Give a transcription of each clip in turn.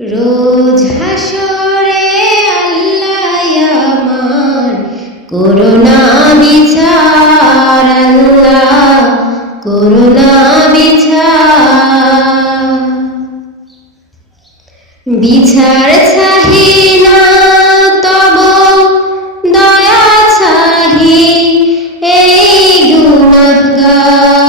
রোজ হাসরে আল্লাহ আমার করুণা বিচার, আল্লাহ করুণা বিচার। বিচার চাহি না তব দয়া চাহি এই গুণগার,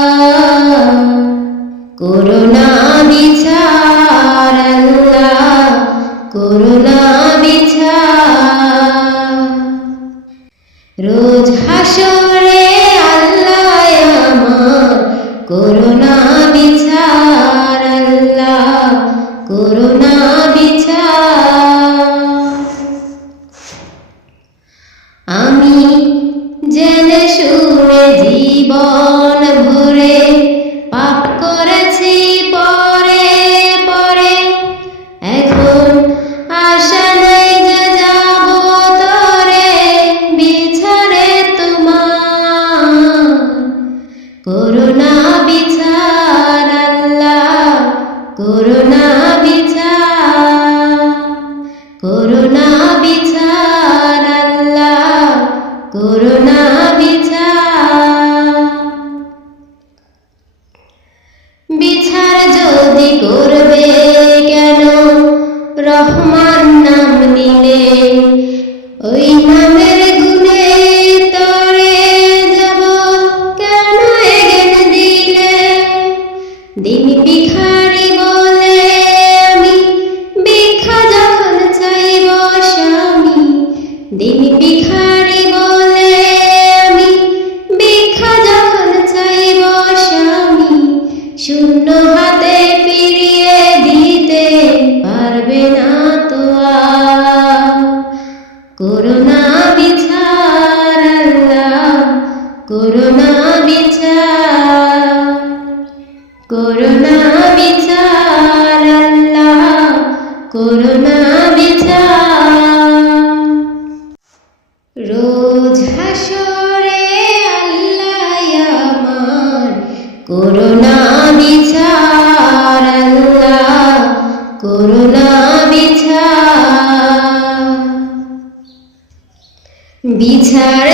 করুণা বিচার, আল্লাহ করুণা বিচার। রোজ হাসরে আল্লাহ আমার করুণা বিচার, আল্লাহ করুণা বিচার। আমি জেনে শুনে জীবন ভরে পাপ করেছি পরে পরে, এখন আশা নেই যে যাব তরে বিচারে তোমার, করুণা বিচার, আল্লাহ করুণা বিচার, করুণা বিচার, আল্লাহ করুণা বিচার। বিচার যদি করবে কেন রহমান নাম নিলে, ওই নামের গুণে তরে যাব কেন এগেন দিলে। দিন ভিখারি বলে আমি ভিক্ষা যখন চাইব স্বামী, দিন ভিখারি বলে আমি ভিক্ষা যখন চাইব স্বামী, শূন্য হাতে ফিরিয়ে দিতে পারবে না তো আর, করুণা বিচার, আল্লাহ করুণা বিচার, করুণা বিচার, আল্লাহ করুণা বিচার। রোজ হাসরে আল্লাহ আমার করুণা বিচার, আল্লাহ করুণা বিচার। বিচার